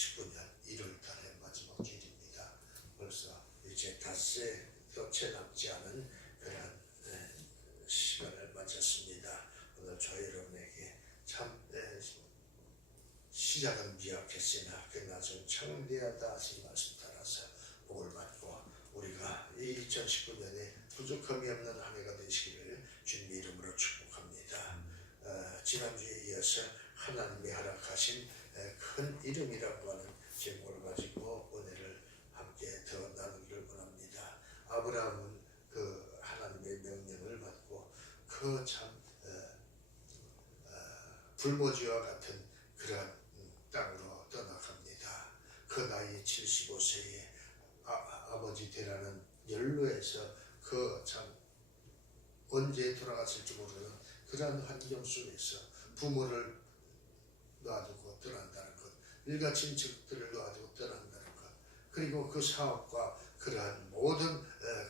2019년 1월달의 마지막 주일입니다. 벌써 이제 닷새 몇 남지 않은 그런 시간을 마쳤습니다. 오늘 저 여러분에게 참 시작은 미약했으나 그러나 좀 창대하다 하신 말씀 따라서 복을 받고 우리가 이 2019년에 부족함이 없는 한 해가 되시기를 주님 이름으로 축복합니다. 지난주에 이어서 하나님이 허락하신 큰 이름이라고 하는 제목을 가지고 은혜를 함께 더 나누기를 원합니다. 아브라함은 그 하나님의 명령을 받고 그 참 불모지와 같은 그런 땅으로 떠나갑니다. 그 나이 75세에 아버지 되라는 연로에서 그 참 언제 돌아갔을지 모르는 그러한 환경 속에서 부모를 놔두고 떠난다는 것, 일가 친척들을 놔두고 떠난다는 것, 그리고 그 사업과 그러한 모든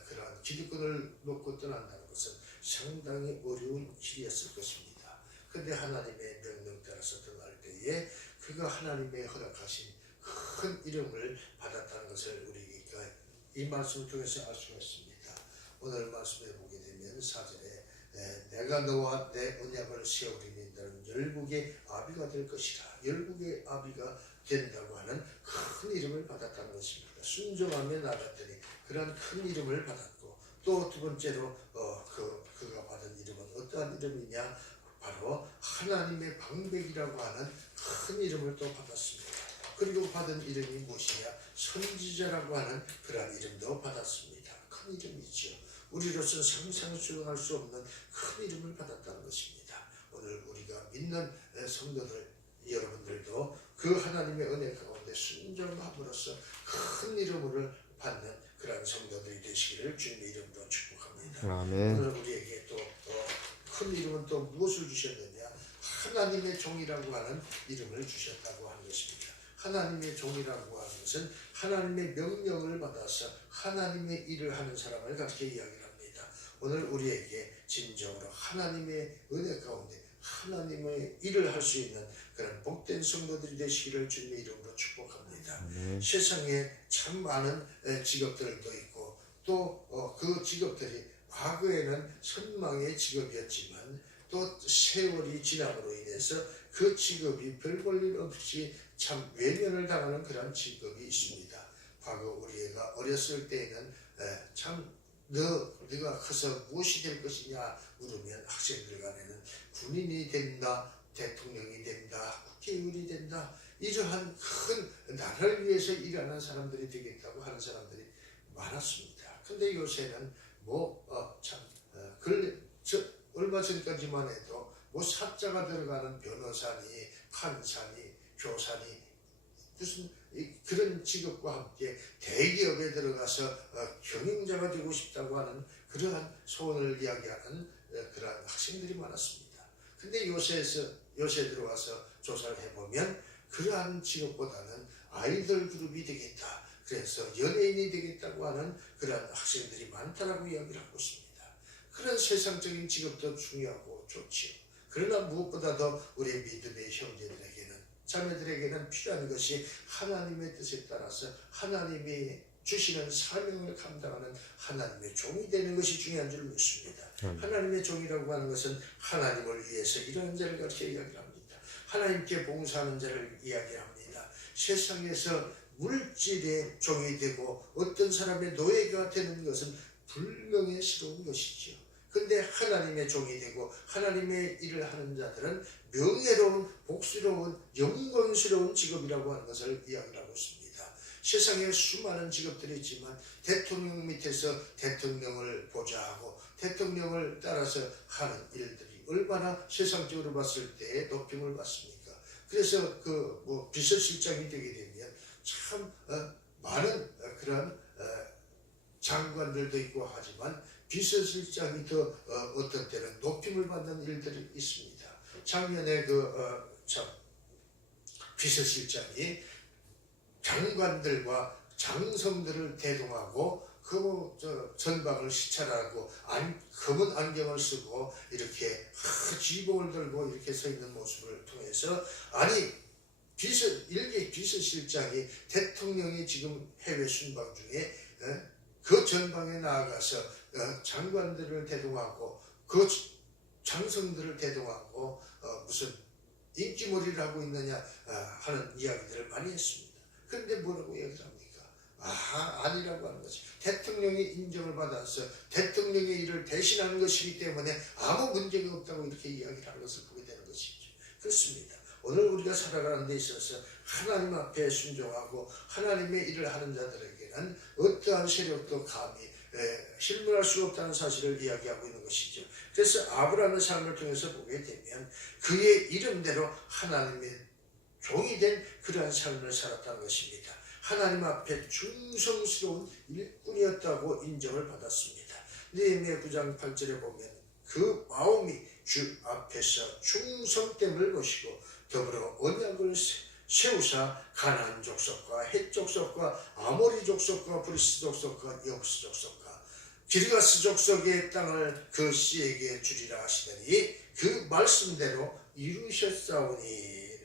그러한 기득권을 놓고 떠난다는 것은 상당히 어려운 길이었을 것입니다. 그런데 하나님의 명령 따라서 떠날 때에 그가 하나님의 허락하신 큰 이름을 받았다는 것을 우리가 이 말씀을 통해서 알 수가 있습니다. 오늘 말씀에 보게 되면 4절에 내가 너와 내 언약을 세우리니 너는 열국의 아비가 될 것이라. 열국의 아비가 된다고 하는 큰 이름을 받았다는 것입니다. 순종하며 나갔더니 그런 큰 이름을 받았고, 또 두 번째로 그가 받은 이름은 어떠한 이름이냐, 바로 하나님의 방백이라고 하는 큰 이름을 또 받았습니다. 그리고 받은 이름이 무엇이냐, 선지자라고 하는 그런 이름도 받았습니다. 큰 이름이죠. 우리로서는 상상할 수 없는 큰 이름을 받았다는 것입니다. 오늘 우리가 믿는 성도들 여러분들도 그 하나님의 은혜 가운데 순종함으로써 큰 이름을 받는 그런 성도들이 되시기를 주님의 이름으로 축복합니다. 아멘. 오늘 우리에게 또 큰 이름은 또 무엇을 주셨느냐, 하나님의 종이라고 하는 이름을 주셨다고 하는 것입니다. 하나님의 종이라고 하는 것은 하나님의 명령을 받아서 하나님의 일을 하는 사람을 그렇게 이야기를 합니다. 오늘 우리에게 진정으로 하나님의 은혜 가운데 하나님의 일을 할 수 있는 그런 복된 성도들이 되시기를 주님의 이름으로 축복합니다. 세상에 참 많은 직업들도 있고 또 그 직업들이 과거에는 선망의 직업이었지만 또 세월이 지남으로 인해서 그 직업이 별 볼 일 없이 참 외면을 당하는 그런 직업이 있습니다. 과거 우리가 어렸을 때에는 참 너가 커서 무엇이 될 것이냐 물으면 학생들 간에는 군인이 된다, 대통령이 된다, 국회의원이 된다, 이러한 큰 나라를 위해서 일하는 사람들이 되겠다고 하는 사람들이 많았습니다. 근데 요새는 얼마 전까지만 해도 사자가 들어가는 변호사니, 판사니, 교사니 무슨 그런 직업과 함께 대기업에 들어가서 경영자가 되고 싶다고 하는 그러한 소원을 이야기하는 그러한 학생들이 많았습니다. 근데 요새 들어와서 조사를 해보면 그러한 직업보다는 아이돌 그룹이 되겠다, 그래서 연예인이 되겠다고 하는 그러한 학생들이 많다라고 이야기를 하고 있습니다. 그런 세상적인 직업도 중요하고 좋지요. 그러나 무엇보다도 우리 믿음의 형제들에게는, 자매들에게는 필요한 것이 하나님의 뜻에 따라서 하나님이 주시는 사명을 감당하는 하나님의 종이 되는 것이 중요한 줄 믿습니다. 하나님의 종이라고 하는 것은 하나님을 위해서 일하는 자를 그렇게 이야기를 합니다. 하나님께 봉사하는 자를 이야기합니다. 세상에서 물질의 종이 되고 어떤 사람의 노예가 되는 것은 불명예스러운 것이죠. 근데 하나님의 종이 되고 하나님의 일을 하는 자들은 명예로운, 복스러운, 영광스러운 직업이라고 하는 것을 이야기를 하고 있습니다. 세상에 수많은 직업들이 있지만 대통령 밑에서 대통령을 보좌하고 대통령을 따라서 하는 일들이 얼마나 세상적으로 봤을 때 높임을 받습니까? 그래서 비서실장이 되게 되면 참 많은 그런 장관들도 있고 하지만 비서실장이 더 어떤 때는 높임을 받는 일들이 있습니다. 작년에 비서실장이 장관들과 장성들을 대동하고 전방을 시찰하고 검은 안경을 쓰고 이렇게 지봉을 들고 이렇게 서 있는 모습을 통해서 일개 비서실장이 대통령이 지금 해외 순방 중에 그 전방에 나아가서 장관들을 대동하고 그 장성들을 대동하고 무슨 인기몰이를 하고 있느냐 하는 이야기들을 많이 했습니다. 그런데 뭐라고 얘기를 합니까? 아니라고 하는 것이 대통령이 인정을 받아서 대통령의 일을 대신하는 것이기 때문에 아무 문제가 없다고 이렇게 이야기를 하는 것을 보게 되는 것이죠. 그렇습니다. 오늘 우리가 살아가는 데 있어서 하나님 앞에 순종하고 하나님의 일을 하는 자들에게는 어떠한 세력도 감히 실물할 수 없다는 사실을 이야기하고 있는 것이죠. 그래서 아브라함의 삶을 통해서 보게 되면 그의 이름대로 하나님의 종이 된 그러한 삶을 살았다는 것입니다. 하나님 앞에 충성스러운 일꾼이었다고 인정을 받았습니다. 느헤미야 9장 8절에 보면 그 마음이 주 앞에서 충성됨을 보시고 더불어 언약을 세우사 가나안 족속과 헷 족속과 아모리 족속과 브리스 족속과 여부스 족속과 기르가스 족속의 땅을 그 씨에게 주리라 하시더니 그 말씀대로 이루셨사오니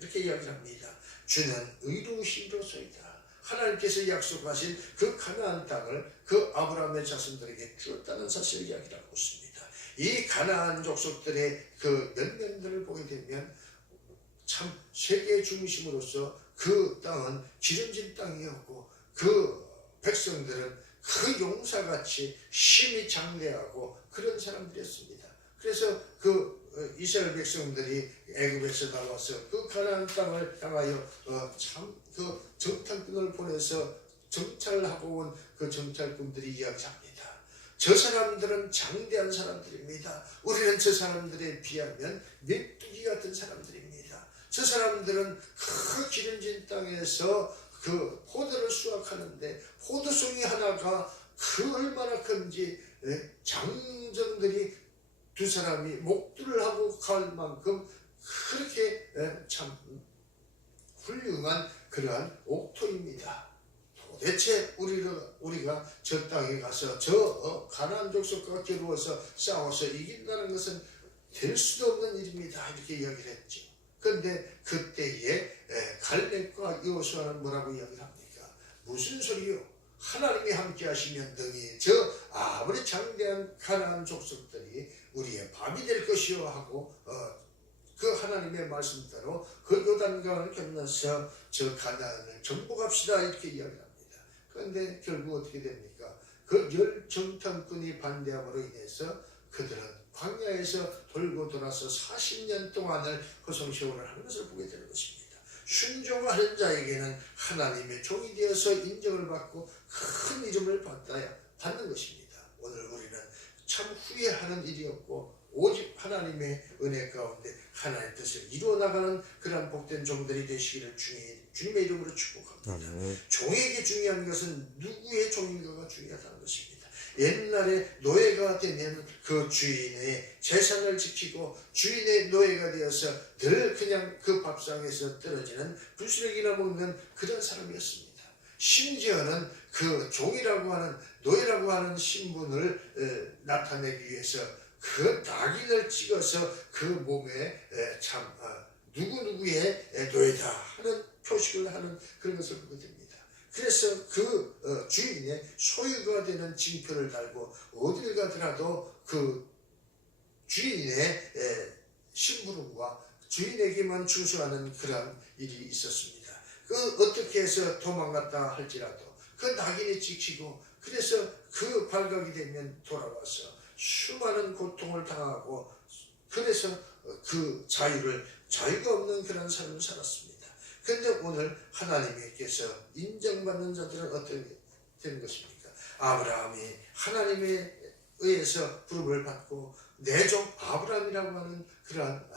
이렇게 이야기를 합니다. 주는 의로우심으로소이다. 하나님께서 약속하신 그 가나안 땅을 그 아브라함의 자손들에게 주었다는 사실을 이야기하고 있습니다. 이 가나안 족속들의 그 면면들을 보게 되면 참 세계 중심으로서 그 땅은 기름진 땅이었고 그 백성들은 그 용사같이 힘이 장대하고 그런 사람들이었습니다. 그래서 그 이스라엘 백성들이 애굽에서 나와서 그 가나안 땅을 향하여 참 그 정탐꾼을 보내서 정찰을 하고 온 그 정찰꾼들이 이야기합니다. 저 사람들은 장대한 사람들입니다. 우리는 저 사람들에 비하면 메뚜기 같은 사람들입니다. 저 사람들은 그 기름진 땅에서 그 포도를 수확하는데 포도송이 하나가 그 얼마나 큰지 장정들이 두 사람이 목줄을 하고 갈 만큼 그렇게 참 훌륭한 그러한 옥토입니다. 도대체 우리가 저 땅에 가서 저 가나안 족속과 겨루어서 싸워서 이긴다는 것은 될 수도 없는 일입니다. 이렇게 이야기를 했죠. 그런데 그때에 갈렙과 여호수아는 뭐라고 이야기를 합니까? 무슨 소리요? 하나님이 함께 하시면 등이 저 아무리 장대한 가나안 족속들이 우리의 밥이 될 것이요 하고 그 하나님의 말씀대로 그 요단강을 건너서 저 가나안을 정복합시다 이렇게 이야기합니다. 그런데 결국 어떻게 됩니까? 그 열 정탐꾼이 반대함으로 인해서 그들은 광야에서 돌고 돌아서 40년 동안을 허송세월을 하는 것을 보게 되는 것입니다. 순종하는 자에게는 하나님의 종이 되어서 인정을 받고 큰 이름을 받는 것입니다. 오늘 우리는 참 후회하는 일이었고 오직 하나님의 은혜 가운데 하나님의 뜻을 이루어나가는 그런 복된 종들이 되시기를 주님의 이름으로 축복합니다. 종에게 중요한 것은 누구의 종인가가 중요하다는 것입니다. 옛날에 노예가 되면 그 주인의 재산을 지키고 주인의 노예가 되어서 늘 그냥 그 밥상에서 떨어지는 부스러기나 먹는 그런 사람이었습니다. 심지어는 그 종이라고 하는 노예라고 하는 신분을 나타내기 위해서 그 낙인을 찍어서 그 몸에 참 누구누구의 노예다 하는 표식을 하는 그런 것을 보게 됩니다. 그래서 그 주인의 소유가 되는 징표를 달고 어딜 가더라도 그 주인의 심부름과 주인에게만 충성하는 그런 일이 있었습니다. 그 어떻게 해서 도망갔다 할지라도 그 낙인이 찍히고 그래서 그 발각이 되면 돌아와서 수많은 고통을 당하고 그래서 그 자유가 없는 그런 삶을 살았습니다. 그런데 오늘 하나님께서 인정받는 자들은 어떻게 되는 것입니까? 아브라함이 하나님에 의해서 부름을 받고 내 종 아브라함이라고 하는 그러한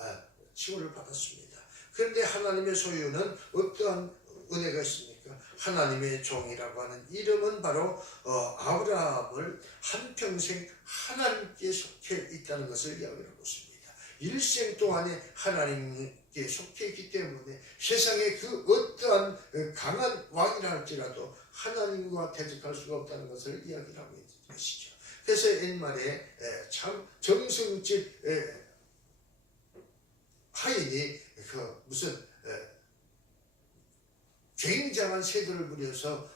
칭호를 받았습니다. 그런데 하나님의 소유는 어떠한 은혜가 있습니까? 하나님의 종이라고 하는 이름은 바로 아브라함을 한평생 하나님께 속해 있다는 것을 이야기하고 있습니다. 일생 동안에 하나님께 속해 있기 때문에 세상에 그 어떠한 강한 왕이라 할지라도 하나님과 대적할 수가 없다는 것을 이야기하고 있는 것이죠. 그래서 옛말에 참 정승집 하인이 그 무슨 굉장한 세도를 부려서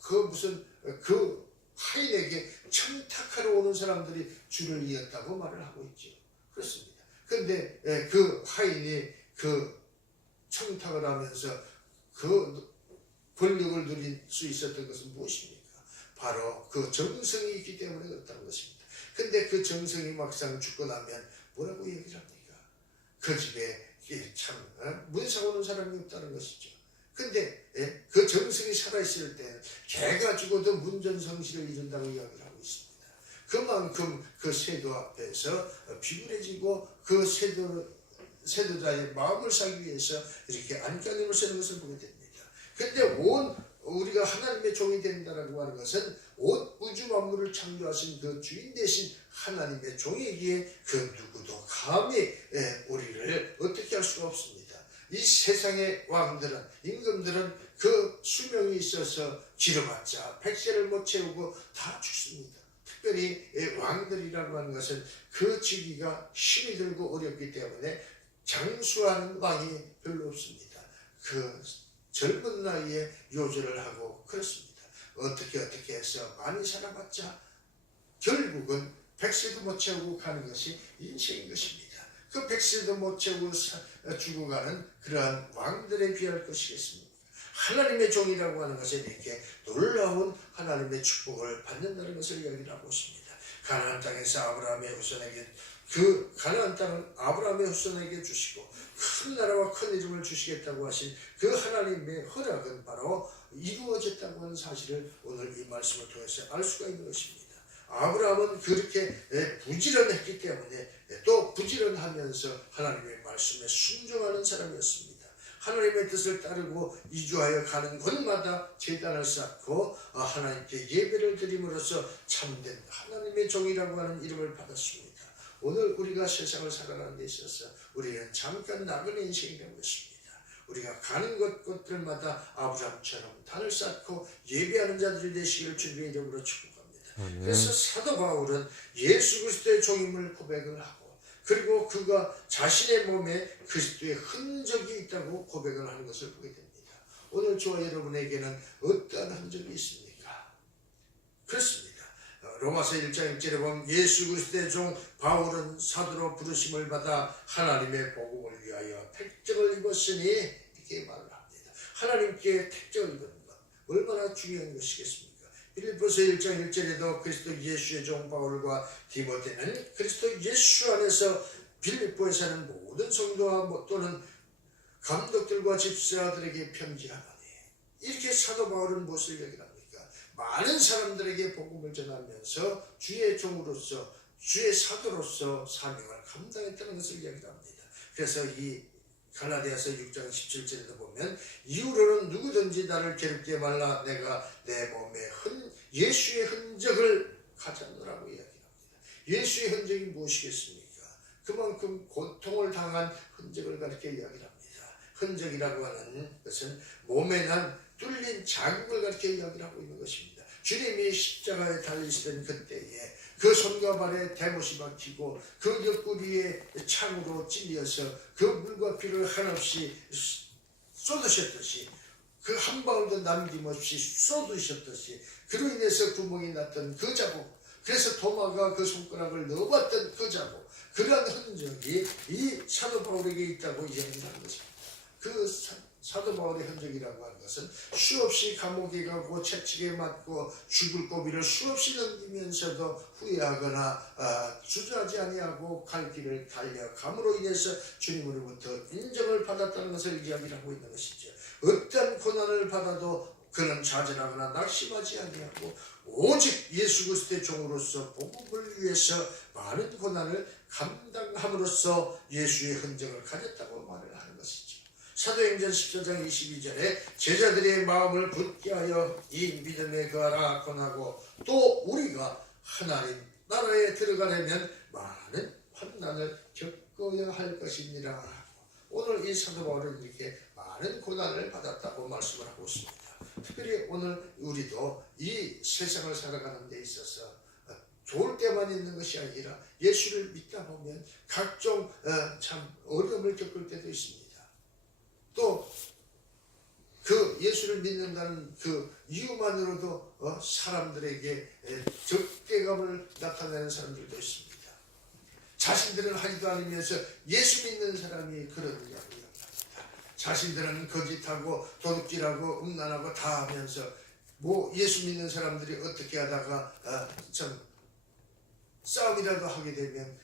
그 하인에게 청탁하러 오는 사람들이 줄을 이었다고 말을 하고 있죠. 그렇습니다. 그런데 그 하인이 그 청탁을 하면서 그 권력을 누릴 수 있었던 것은 무엇입니까? 바로 그 정성이 있기 때문에 그렇다는 것입니다. 근데 그 정성이 막상 죽고 나면 뭐라고 얘기를 합니까? 그 집에 참 문상 오는 사람이 없다는 것이죠. 근데 그 정성이 살아있을 때는 개가 죽어도 문전성시를 이룬다고 이야기를 하고 있습니다. 그만큼 그 세도 앞에서 비굴해지고 그 세도자의 마음을 사기 위해서 이렇게 안간힘을 쓰는 것을 보게 됩니다. 근데 우리가 하나님의 종이 된다라고 하는 것은 온 우주 만물을 창조하신 그 주인 되신 하나님의 종이기에 그 누구도 감히 우리를 어떻게 할 수가 없습니다. 이 세상의 왕들은, 임금들은 그 수명이 있어서 길어봤자 100세를 못 채우고 다 죽습니다. 특별히 왕들이라고 하는 것은 그 지기가 힘이 들고 어렵기 때문에 장수하는 왕이 별로 없습니다. 그 젊은 나이에 요절을 하고 그렇습니다. 어떻게 해서 많이 살아봤자 결국은 100세도 못 채우고 가는 것이 인생인 것입니다. 그 100세도 못 채우고 죽어가는 그러한 왕들의 귀할 것이겠습니까? 하나님의 종이라고 하는 것은 이렇게 놀라운 하나님의 축복을 받는다는 것을 이야기를 하고 있습니다. 가나안 땅에서 아브라함의 후손에게 그 가나안 땅을 아브라함의 후손에게 주시고 큰 나라와 큰 이름을 주시겠다고 하신 그 하나님의 허락은 바로 이루어졌다고 하는 사실을 오늘 이 말씀을 통해서 알 수가 있는 것입니다. 아브라함은 그렇게 부지런했기 때문에 또 부지런하면서 하나님의 말씀에 순종하는 사람이었습니다. 하나님의 뜻을 따르고 이주하여 가는 곳마다 제단을 쌓고 하나님께 예배를 드림으로써 참된 하나님의 종이라고 하는 이름을 받았습니다. 오늘 우리가 세상을 살아가는 데 있어서 우리는 잠깐 나그네 인생이라는 것입니다. 우리가 가는 곳곳들마다 아브라함처럼 단을 쌓고 예배하는 자들이 되시기를 주님의 이름으로 축복합니다. 그래서 사도 바울은 예수 그리스도의 종임을 고백을 하고 그리고 그가 자신의 몸에 그리스도의 흔적이 있다고 고백을 하는 것을 보게 됩니다. 오늘 저와 여러분에게는 어떠한 흔적이 있습니까? 그렇습니다. 로마서 1장 1절에 보면 예수 그리스도의 종 바울은 사도로 부르심을 받아 하나님의 복음을 위하여 택정을 입었으니 이렇게 말을 합니다. 하나님께 택정을 입은 것 얼마나 중요한 것이겠습니까? 빌립보서 1장 1절에도 그리스도 예수의 종 바울과 디모데는 그리스도 예수 안에서 빌립보에 사는 모든 성도와 또는 감독들과 집사들에게 편지하노니 이렇게 사도 바울은 무엇을 얘기합니까? 많은 사람들에게 복음을 전하면서 주의 종으로서 주의 사도로서 사명을 감당했다는 것을 이야기합니다. 그래서 이 갈라디아서 6장 17절에도 보면 이후로는 누구든지 나를 괴롭게 말라 내가 내 몸에 예수의 흔적을 가졌노라고 이야기합니다. 예수의 흔적이 무엇이겠습니까? 그만큼 고통을 당한 흔적을 가리켜 이야기합니다. 흔적이라고 하는 것은 몸에 난 뚫린 자국을 가리켜 이야기를 하고 있는 것입니다. 주님이 십자가에 달리시던 그때에 그 손과 발에 대못이 박히고 그 옆구리에 창으로 찔려서 그 물과 피를 한없이 쏟으셨듯이 그 한 방울도 남김없이 쏟으셨듯이 그로 인해서 구멍이 났던 그 자국, 그래서 도마가 그 손가락을 넣어봤던 그 자국, 그러한 흔적이 이 사도 바울에게 있다고 이야기하는 것입니다. 그 사도 바울의 흔적이라고 하는 것은 수없이 감옥에 가고 채찍에 맞고 죽을 고비를 수없이 넘기면서도 후회하거나 주저하지 아니하고 갈 길을 달려감으로 인해서 주님으로부터 인정을 받았다는 것을 이야기를 하고 있는 것이죠. 어떤 고난을 받아도 그는 좌절하거나 낙심하지 아니하고 오직 예수 그리스도의 종으로서 복음을 위해서 많은 고난을 감당함으로써 예수의 흔적을 가졌다고 말을 하는 것이죠. 사도행전 14장 22절에 제자들의 마음을 굳게 하여 이 믿음에 거하라 권하고 또 우리가 하나님 나라에 들어가려면 많은 환난을 겪어야 할 것이니라. 오늘 이 사도 바울은 이렇게 많은 고난을 받았다고 말씀을 하고 있습니다. 특별히 오늘 우리도 이 세상을 살아가는 데 있어서 좋을 때만 있는 것이 아니라 예수를 믿다 보면 각종 참 어려움을 겪을 때도 있습니다. 또 그 그 예수를 믿는다는 그 이유만으로도 사람들에게 적대감을 나타내는 사람들도 있습니다. 자신들은 하지도 않으면서 예수 믿는 사람이 그러느냐고 이야기합니다. 자신들은 거짓하고 도둑질하고 음란하고 다 하면서 예수 믿는 사람들이 어떻게 하다가 참 싸움이라도 하게 되면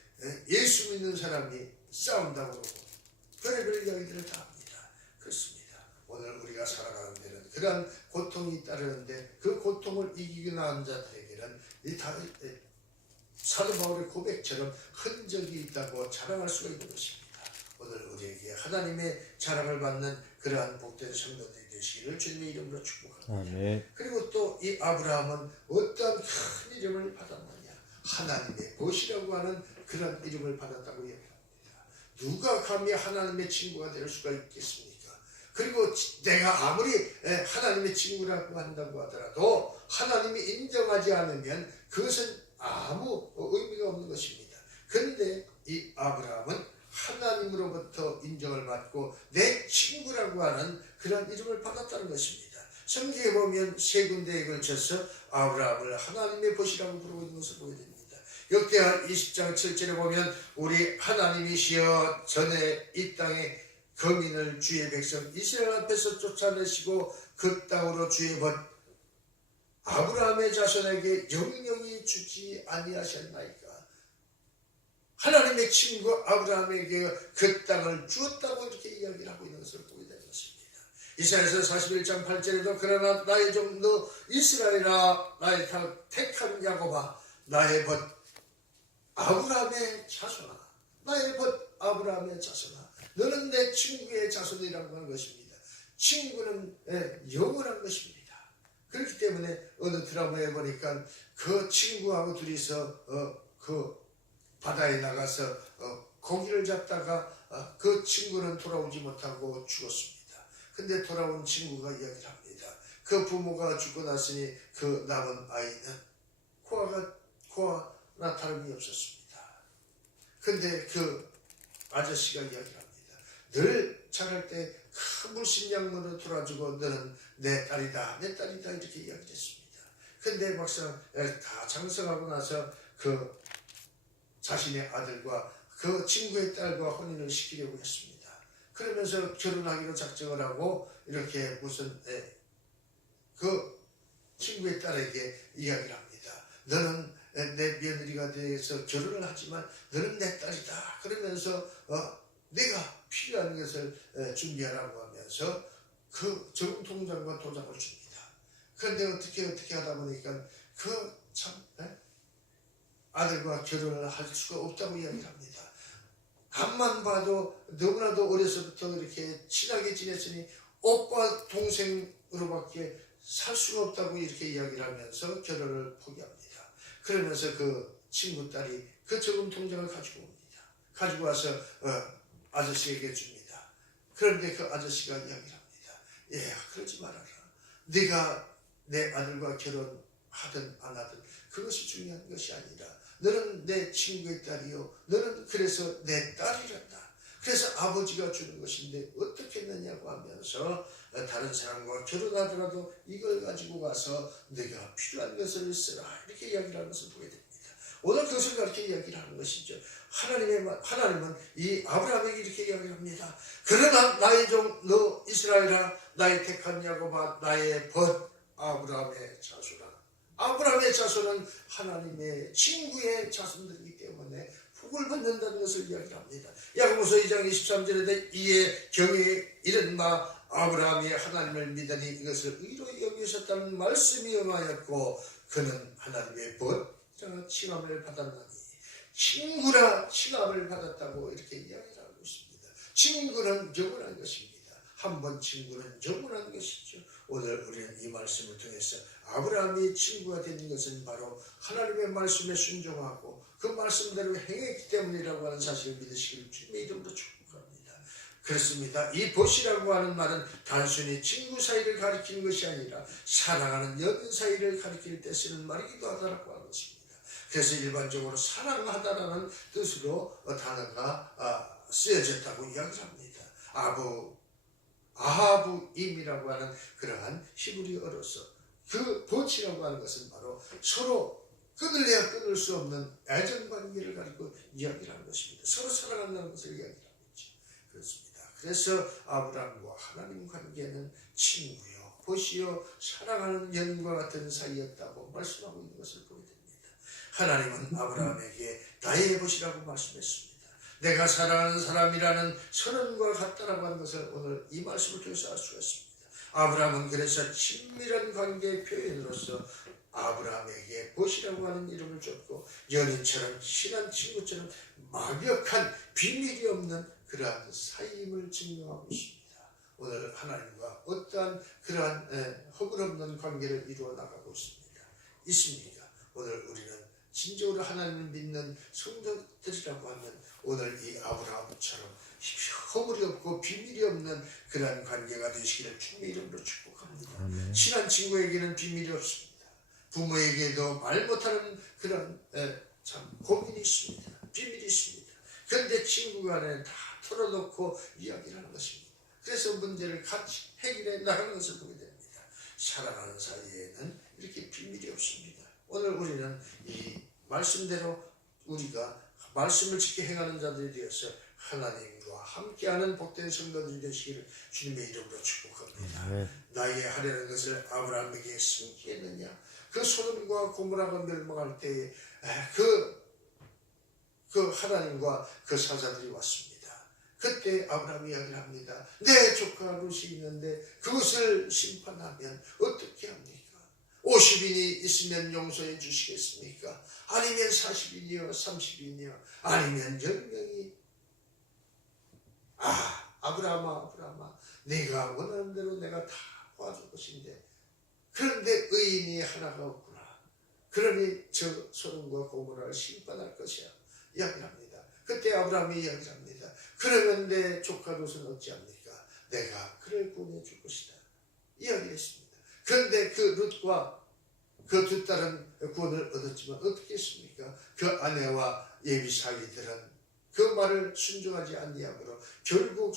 예수 믿는 사람이 싸운다고 그러고 별의별 이야기들을 다 합니다. 그렇습니다. 오늘 우리가 살아가는 데는 그러한 고통이 따르는데 그 고통을 이기고 나은 자들에게는 이 사도 바울의 고백처럼 흔적이 있다고 자랑할 수가 있는 것입니다. 오늘 우리에게 하나님의 자랑을 받는 그러한 복된 성도들이 되시기를 주님의 이름으로 축복합니다. 아멘. 그리고 또 이 아브라함은 어떤 큰 이름을 받았느냐, 하나님의 벗이라고 하는 그런 이름을 받았다고 얘기합니다. 누가 감히 하나님의 친구가 될 수가 있겠습니까? 그리고 내가 아무리 하나님의 친구라고 한다고 하더라도 하나님이 인정하지 않으면 그것은 아무 의미가 없는 것입니다. 그런데 이 아브라함은 하나님으로부터 인정을 받고 내 친구라고 하는 그런 이름을 받았다는 것입니다. 성경에 보면 세 군데에 걸쳐서 아브라함을 하나님의 벗이라고 부르고 있는 것을 보게 됩니다. 역대하 20장 7절에 보면 우리 하나님이시여 전에 이 땅에 거민을 주의 백성 이스라엘 앞에서 쫓아내시고 그 땅으로 주의 벗 아브라함의 자손에게 영영이 주지 아니하셨나이까. 하나님의 친구 아브라함에게 그 땅을 주었다고 이렇게 이야기를 하고 있는 것을 보게 되는 것입니다. 이사야서 41장 8절에도 그러나 나의 종 너 이스라엘아 나의 택한 야곱아 나의 벗 아브라함의 자손아 나의 벗 아브라함의 자손아 너는 내 친구의 자손이라고 하는 것입니다. 친구는 영원한 것입니다. 그렇기 때문에 어느 드라마에 보니까 그 친구하고 둘이서 그 바다에 나가서 고기를 잡다가 그 친구는 돌아오지 못하고 죽었습니다. 근데 돌아온 친구가 이야기를 합니다. 그 부모가 죽고 났으니 그 남은 아이는 코아나 다름이 없었습니다. 근데 그 아저씨가 이야기를 합니다. 늘 자랄 때 큰 물심양면으로 돌아주고 너는 내 딸이다 내 딸이다 이렇게 이야기했습니다. 근데 막상 다 장성하고 나서 그 자신의 아들과 그 친구의 딸과 혼인을 시키려고 했습니다. 그러면서 결혼하기로 작정을 하고 이렇게 무슨 그 친구의 딸에게 이야기를 합니다. 너는 내 며느리가 돼서 결혼을 하지만 너는 내 딸이다. 그러면서 내가 필요한 것을 준비하라고 하면서 그 저금 통장과 도장을 줍니다. 그런데 어떻게 하다 보니까 그 참 아들과 결혼을 할 수가 없다고 이야기를 합니다. 간만 봐도 너무나도 어려서부터 이렇게 친하게 지냈으니 오빠 동생으로밖에 살 수가 없다고 이렇게 이야기를 하면서 결혼을 포기합니다. 그러면서 그 친구 딸이 그 저금 통장을 가지고 옵니다. 가지고 와서 아저씨에게 줍니다. 그런데 그 아저씨가 이야기를 합니다. 그러지 말아라. 네가 내 아들과 결혼하든 안 하든 그것이 중요한 것이 아니라 너는 내 친구의 딸이요. 너는 그래서 내 딸이란다. 그래서 아버지가 주는 것인데 어떻게 했느냐고 하면서 다른 사람과 결혼하더라도 이걸 가지고 가서 네가 필요한 것을 쓰라. 이렇게 이야기를 하는 것을 보게 됩니다. 오늘 그것을 가르쳐 이야기를 하는 것이죠. 하나님은 이 아브라함에게 이렇게 이야기를 합니다. 그러나 나의 종 너 이스라엘아 나의 택한 야곱아 나의 벗 아브라함의 자손아. 아브라함의 자손은 하나님의 친구의 자손들이기 때문에 복을 받는다는 것을 이야기합니다. 야고보서 2장 23절에 이에 경에 이른 바 아브라함이 하나님을 믿으니 이것을 의로 여기셨다는 말씀이 응하였고 그는 하나님의 벗 칭함을 받았나니 친구라 칭함을 받았다고 이렇게 이야기를 하고 있습니다. 친구는 영원한 것입니다. 한 번 친구는 영원한 것이죠. 오늘 우리는 이 말씀을 통해서 아브라함이 친구가 되는 것은 바로 하나님의 말씀에 순종하고 그 말씀대로 행했기 때문이라고 하는 사실을 믿으시길 주님의 이름으로 축복합니다. 그렇습니다. 이 벗이라고 하는 말은 단순히 친구 사이를 가리키는 것이 아니라 사랑하는 연인 사이를 가리킬 때 쓰는 말이기도 하다라고 하는 것입니다. 그래서 일반적으로 사랑하다라는 뜻으로 단어가 쓰여졌다고 이야기합니다. 아하브 아부임이라고 하는 그러한 히브리어로서 그 보치라고 하는 것은 바로 서로 끊을래야 끊을 수 없는 애정관계를 가지고 이야기하는 것입니다. 서로 사랑한다는 것을 이야기하고 있죠. 그렇습니다. 그래서 아브라함과 하나님 관계는 친구요, 보시요, 사랑하는 연인과 같은 사이였다고 말씀하고 있는 것을 보게 됩니다. 하나님은 아브라함에게 나의 보시라고 말씀했습니다. 내가 사랑하는 사람이라는 선언과 같다라고 하는 것을 오늘 이 말씀을 통해서 알 수가 있습니다. 아브라함은 그래서 친밀한 관계의 표현으로서 아브라함에게 보시라고 하는 이름을 줬고 연인처럼 친한 친구처럼 막역한 비밀이 없는 그러한 사이임을 증명하고 있습니다. 오늘 하나님과 어떠한 그러한 허물없는 관계를 이루어 나가고 있습니까? 오늘 우리는 진정으로 하나님을 믿는 성도들이라고 하면 오늘 이 아브라함처럼 허물이 없고 비밀이 없는 그러한 관계가 되시기를 주님의 이름으로 축복합니다. 친한 친구에게는 비밀이 없습니다. 부모에게도 말 못하는 그런 참 고민이 있습니다. 비밀이 있습니다. 그런데 친구 간에 다 털어놓고 이야기를 하는 것입니다. 그래서 문제를 같이 해결해 나가는 것을 보게 됩니다. 사랑하는 사이에는 이렇게 비밀이 없습니다. 오늘 우리는 이 말씀대로 우리가 말씀을 지켜 행하는 자들이 되어서 하나님과 함께하는 복된 성도들이 되시기를 주님의 이름으로 축복합니다. 나의 하려는 것을 아브라함에게 숨기겠느냐? 그 소돔과 고모라가 멸망할 때에 그 하나님과 그 사자들이 왔습니다. 그때 아브라함이 이야기를 합니다. 내 조카 룻이 있는데 그것을 심판하면 어떻게 합니까? 50인이 있으면 용서해 주시겠습니까? 아니면 40인이요 30인이요 아니면 10명이 아브라함아 내가 원하는 대로 내가 다 도와줄 것인데 그런데 의인이 하나가 없구나. 그러니 저 소돔과 고모라를 심판할 것이야 이야기합니다. 그때 아브라함이 이야기합니다. 그러면 내 조카 롯은 어찌합니까? 내가 그를 구원해 줄 것이다 이야기했습니다. 그런데 그 룻과 그 두 딸은 구원을 얻었지만 어떻게 했습니까? 그 아내와 예비 사위들은 그 말을 순종하지 아니하므로 결국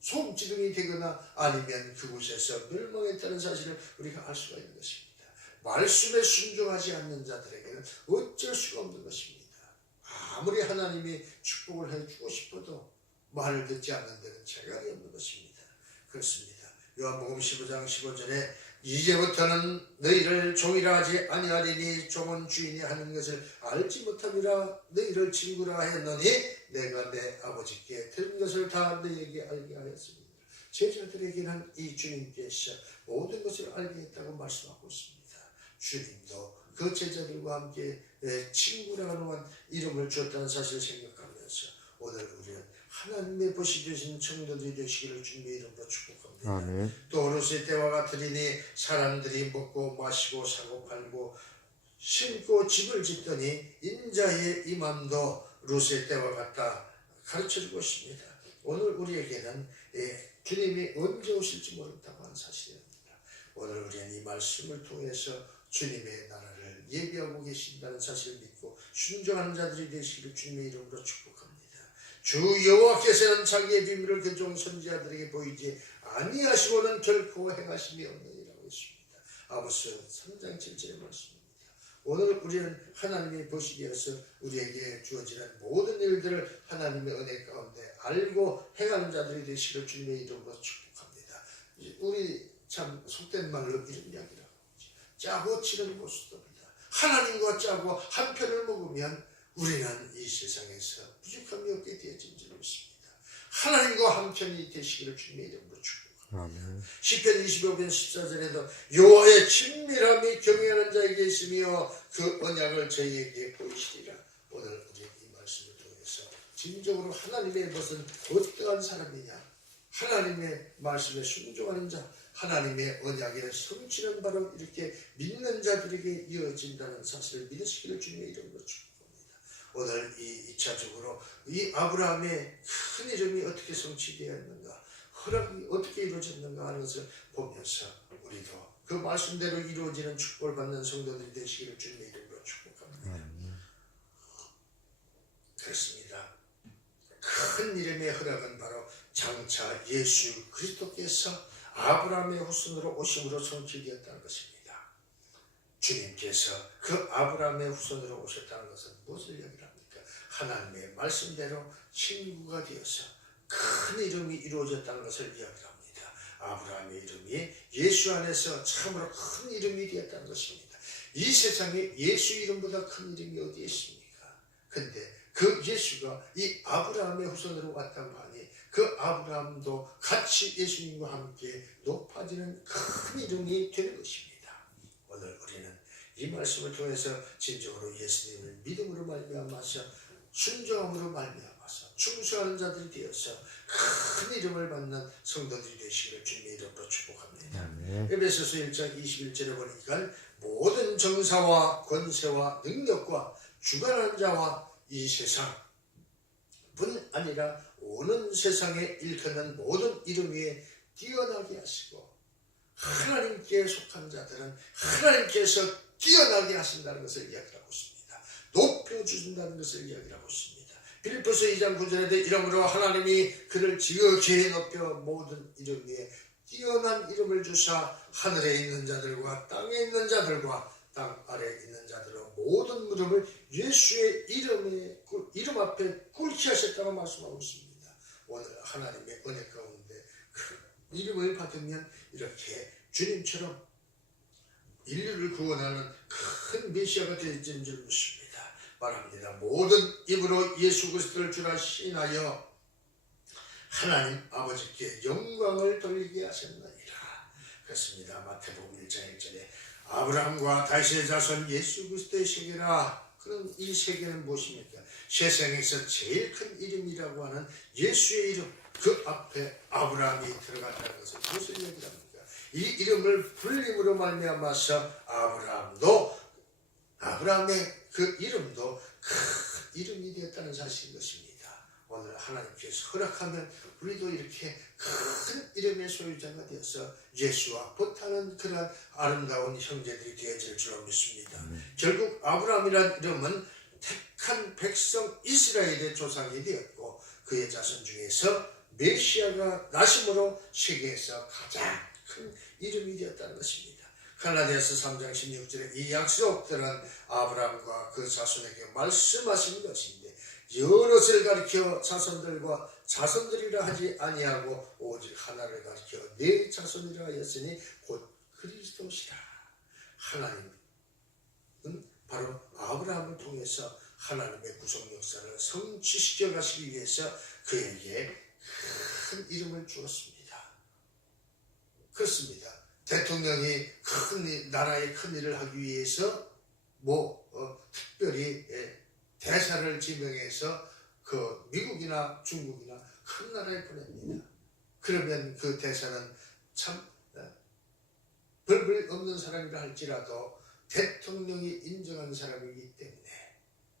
솜지둥이 되거나 아니면 그곳에서 멸망했다는 사실을 우리가 알 수가 있는 것입니다. 말씀에 순종하지 않는 자들에게는 어쩔 수가 없는 것입니다. 아무리 하나님이 축복을 해주고 싶어도 말을 듣지 않는 데는 재갈이 없는 것입니다. 그렇습니다. 요한복음 15장 15절에 이제부터는 너희를 종이라 하지 아니하리니 종은 주인이 하는 것을 알지 못함이라 너희를 친구라 했노니 내가 내 아버지께 들은 것을 다 너희에게 알게 하였습니다. 제자들에게는 이 주님께서 모든 것을 알게 했다고 말씀하고 있습니다. 주님도 그 제자들과 함께 친구라는 이름을 주었다는 사실을 생각하면서 오늘 우리는 하나님의 보시 되신 청도들이 되시기를 주님의 이름으로 축복합니다. 아멘. 또 롯의 때와 같으리니 사람들이 먹고 마시고 사고 팔고 심고 집을 짓더니 인자의 임함도 롯의 때와 같다 가르쳐주고 있습니다. 오늘 우리에게는 주님이 언제 오실지 모른다고 하는 사실입니다. 오늘 우리는 이 말씀을 통해서 주님의 나라를 예비하고 계신다는 사실을 믿고 순종하는 자들이 되시기를 주님의 이름으로 축복합니다. 주 여호와께서는 자기의 비밀을 그종 선지자들에게 보이지 아니하시고는 결코 행하심이 없느니라고 했습니다. 아모스 3장 7절의 말씀입니다. 오늘 우리는 하나님이 보시기에서 우리에게 주어지는 모든 일들을 하나님의 은혜 가운데 알고 행하는 자들이 되시기를 주님의 이름으로 축복합니다. 우리 참 속된 말로 이런 이야기를 하고 짜고 치는 고수도입니다. 하나님과 짜고 한 편을 먹으면 우리는 이 세상에서 부족함이 없게 되어진 줄 믿습니다. 하나님과 한편이 되시기를 주님의 이름으로 축복합니다. 시편 25편 14절에도 여호와의 친밀함이 경외하는 자에게 있으며 그 언약을 저희에게 보이시리라. 오늘 우리 이 말씀을 통해서 진정으로 하나님의 것은 어떠한 사람이냐? 하나님의 말씀에 순종하는 자, 하나님의 언약에 성취는 바로 이렇게 믿는 자들에게 이어진다는 사실을 믿으시기를 주님의 이름으로 축복합니다. 오늘 이 2차적으로 이 아브라함의 큰 이름이 어떻게 성취되었는가, 허락이 어떻게 이루어졌는가 하는 것을 보면서 우리도 그 말씀대로 이루어지는 축복을 받는 성도들이 되시기를 주님의 이름으로 축복합니다. 그렇습니다. 큰 이름의 허락은 바로 장차 예수 그리스도께서 아브라함의 후손으로 오심으로 성취되었다는 것입니다. 주님께서 그 아브라함의 후손으로 오셨다는 것은 무엇을 얘기합니까? 하나님의 말씀대로 친구가 되어서 큰 이름이 이루어졌다는 것을 이야기합니다. 아브라함의 이름이 예수 안에서 참으로 큰 이름이 되었다는 것입니다. 이 세상에 예수 이름보다 큰 이름이 어디에 있습니까? 근데 그 예수가 이 아브라함의 후손으로 왔다고 하니 그 아브라함도 같이 예수님과 함께 높아지는 큰 이름이 되는 것입니다. 오늘 우리는 이 말씀을 통해서 진정으로 예수님을 믿음으로 말미암아서 순종함으로 말미암아서 충성하는 자들이 되어서 큰 이름을 받는 성도들이 되시기를 주님의 이름으로 축복합니다. 에베소서 1장 21절에 보니까 모든 정사와 권세와 능력과 주관하는 자와 이 세상뿐 아니라 오는 세상에 일컫는 모든 이름 위에 뛰어나게 하시고 하나님께 속한 자들은 하나님께서 뛰어나게 하신다는 것을 이야기하고 있습니다. 높여주신다는 것을 이야기하고 있습니다. 빌립보서 2장 9절에 이러므로 하나님이 그를 지극히 높여 모든 이름 위에 뛰어난 이름을 주사 하늘에 있는 자들과 땅에 있는 자들과 땅 아래에 있는 자들로 모든 무릎을 예수의 이름 앞에 꿇게 하셨다고 말씀하고 있습니다. 오늘 하나님의 은혜 가운데 그 이름을 받으면 이렇게 주님처럼 인류를 구원하는 큰 메시아가 되어지는 줄 믿습니다. 말합니다. 모든 입으로 예수 그리스도를 주라 시인하여 하나님 아버지께 영광을 돌리게 하셨느니라. 그렇습니다. 마태복음 1장 1절에 아브라함과 다윗의 자손 예수 그리스도의 세계라. 그럼 이 세계는 무엇입니까? 세상에서 제일 큰 이름이라고 하는 예수의 이름, 그 앞에 아브라함이 들어간다는 것은 무슨 얘기합니까? 이 이름을 불림으로 말미암아서 아브라함의 그 이름도 큰 이름이 되었다는 사실인 것입니다. 오늘 하나님께서 허락하면 우리도 이렇게 큰 이름의 소유자가 되어서 예수와 보타는 그런 아름다운 형제들이 되어질 줄로 믿습니다. 결국 아브라함이라는 이름은 택한 백성 이스라엘의 조상이 되었고 그의 자손 중에서 메시아가 나심으로 세계에서 가장 큰 이름이 되었다는 것입니다. 갈라디아서 3장 16절에 이 약속들은 아브라함과 그 자손에게 말씀하신 것인데 여럿을 가리켜 자손들과 자손들이라 하지 아니하고 오직 하나를 가리켜 네 자손이라 하였으니 곧 그리스도시라. 하나님은 바로 아브라함을 통해서 하나님의 구속 역사를 성취시켜 가시기 위해서 그에게 큰 이름을 주었습니다. 그렇습니다. 대통령이 큰 나라의 큰 일을 하기 위해서 특별히 대사를 지명해서 그 미국이나 중국이나 큰 나라에 보냅니다. 그러면 그 대사는 참 별볼 없는 사람이라 할지라도 대통령이 인정한 사람이기 때문에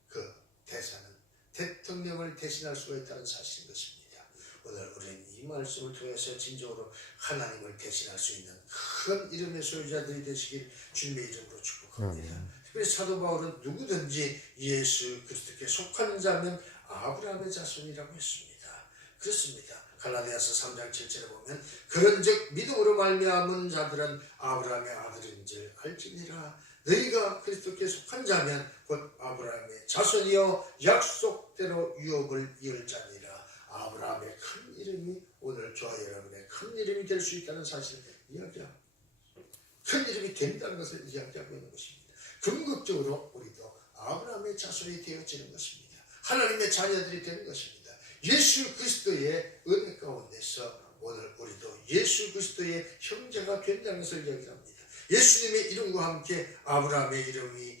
그 대사는 대통령을 대신할 수가 있다는 사실인 것입니다. 오늘 우리는 이 말씀을 통해서 진정으로 하나님을 대신할 수 있는 큰 이름의 소유자들이 되시길 주님의 이름으로 축복합니다. 그래서 사도 바울은 누구든지 예수 그리스도께 속한 자면 아브라함의 자손이라고 했습니다. 그렇습니다. 갈라디아서 3장 7절에 보면 그런즉 믿음으로 말미암은 자들은 아브라함의 아들인 줄 알지니라. 너희가 그리스도께 속한 자면 곧 아브라함의 자손이요 약속대로 유업을 이을 자니라. 아브라함의 큰 이름이 오늘 저와 여러분의 큰 이름이 될 수 있다는 사실을 이야기합니다. 큰 이름이 된다는 것을 이야기하고 있는 것입니다. 궁극적으로 우리도 아브라함의 자손이 되어지는 것입니다. 하나님의 자녀들이 되는 것입니다. 예수 그리스도의 은혜 가운데서 오늘 우리도 예수 그리스도의 형제가 된다는 것을 이야기합니다. 예수님의 이름과 함께 아브라함의 이름이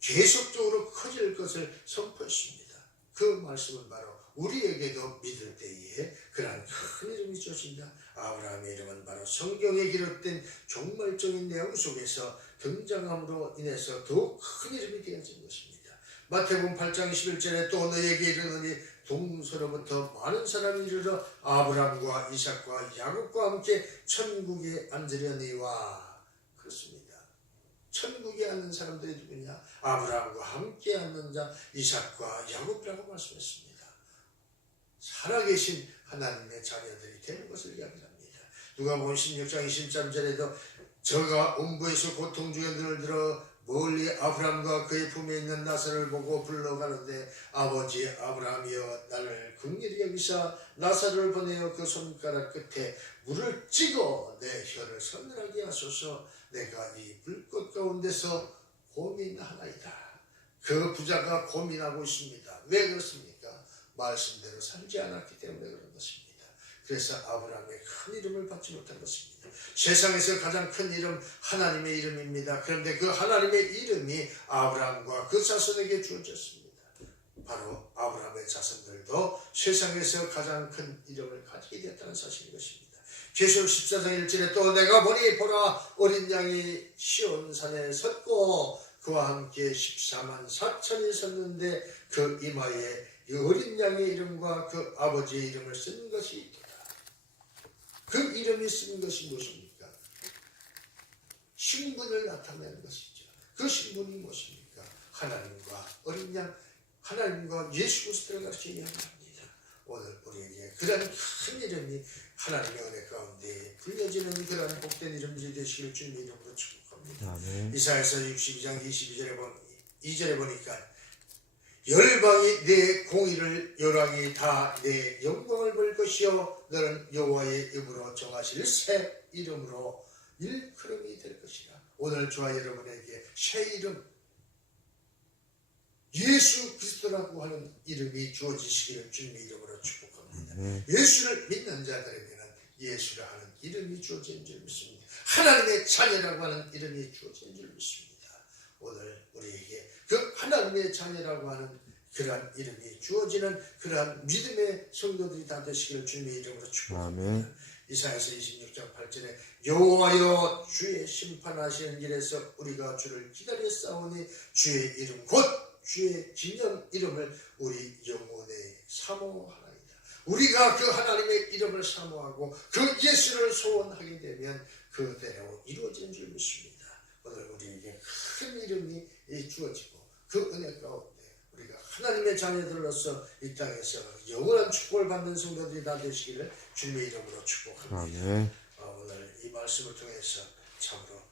계속적으로 커질 것을 선포했습니다. 그 말씀은 바로 우리에게도 믿을 때에 그러한 큰 이름이 주어진다. 아브라함의 이름은 바로 성경에 기록된 종말적인 내용 속에서 등장함으로 인해서 더욱 큰 이름이 되어진 것입니다. 마태복음 8장 21절에 또 너에게 이르노니 동서로부터 많은 사람이 이르러 아브라함과 이삭과 야곱과 함께 천국에 앉으려니와. 그렇습니다. 천국에 앉는 사람들이 누구냐? 아브라함과 함께 앉는 자 이삭과 야곱이라고 말씀했습니다. 살아계신 하나님의 자녀들이 되는 것을 이야기합니다. 누가복음 16장 23절에도 저가 음부에서 고통 중에 늘들어 멀리 아브라함과 그의 품에 있는 나사로를 보고 불러가는데 아버지 아브라함이여 나를 긍휼히 여기사 나사로를 보내어 그 손가락 끝에 물을 찍어 내 혀를 서늘하게 하소서. 내가 이 불꽃 가운데서 고민하나이다. 그 부자가 고민하고 있습니다. 왜 그렇습니까? 말씀대로 살지 않았기 때문에 그런 것입니다. 그래서 아브라함의 큰 이름을 받지 못한 것입니다. 세상에서 가장 큰 이름 하나님의 이름입니다. 그런데 그 하나님의 이름이 아브라함과 그 자손에게 주어졌습니다. 바로 아브라함의 자손들도 세상에서 가장 큰 이름을 가지게 되었다는 사실인 것입니다. 계시록 14장 1절에 또 내가 보니 보라 어린 양이 시온 산에 섰고 그와 함께 14만 4천이 섰는데 그 이마에 이 어린 양의 이름과 그 아버지의 이름을 쓴 것이 있더라. 그 이름이 쓴 것이 무엇입니까? 신분을 나타내는 것이죠. 그 신분이 무엇입니까? 하나님과 어린 양, 하나님과 예수 그리스도를 가르쳐 이야기합니다. 오늘 우리에게 그런 큰 이름이 하나님의 은혜 가운데 불려지는 그런 복된 이름들이 되시길 주님의 이름으로 축복합니다. 이사야서 62장 2절에 보니까 열방이 내 공의를 열왕이 다 내 영광을 볼 것이요 너는 여호와의 입으로 정하실 새 이름으로 일컬음이 될 것이라. 오늘 저와 여러분에게 새 이름 예수 그리스도라고 하는 이름이 주어지시기를 주님의 이름으로 축복합니다. 예수를 믿는 자들에게는 예수라 하는 이름이 주어진 줄 믿습니다. 하나님의 자녀라고 하는 이름이 주어진 줄 믿습니다. 오늘 우리에게 그 하나님의 자녀라고 하는 그러한 이름이 주어지는 그러한 믿음의 성도들이 다 되시기를 주님의 이름으로 축복합니다. 이사야서 26장 8절에 여호와여 주의 심판하시는 길에서 우리가 주를 기다려 싸우니 주의 이름 곧 주의 기념 이름을 우리 영혼에 사모하나이다. 우리가 그 하나님의 이름을 사모하고 그 예수를 소원하게 되면 그대로 이루어진 줄 믿습니다. 오늘 우리에게 큰 이름이 주어지고 그 은혜 가운데 우리가 하나님의 자녀들로서 이 땅에서 영원한 축복을 받는 성도들이 다 되시기를 주님의 이름으로 축복합니다. 오늘 이 말씀을 통해서 참으로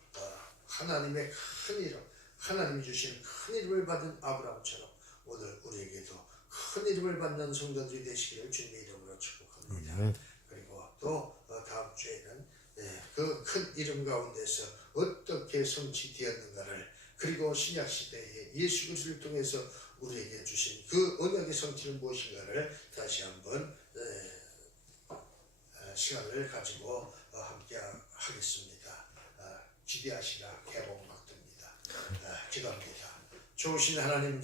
하나님의 큰 이름, 하나님이 주신 큰 이름을 받은 아브라함처럼 오늘 우리에게도 큰 이름을 받는 성도들이 되시기를 주님의 이름으로 축복합니다. 그리고 또 다음 주에는 그 큰 이름 가운데서 어떻게 성취되었는가를, 그리고 신약시대에 예수 그리스도를 통해서 우리에게 주신 그 언약의 성취는 무엇인가를 다시 한번 시간을 가지고 함께 하겠습니다. 기대하시라. 개봉 박도입니다. 기도합니다. 좋으신 하나님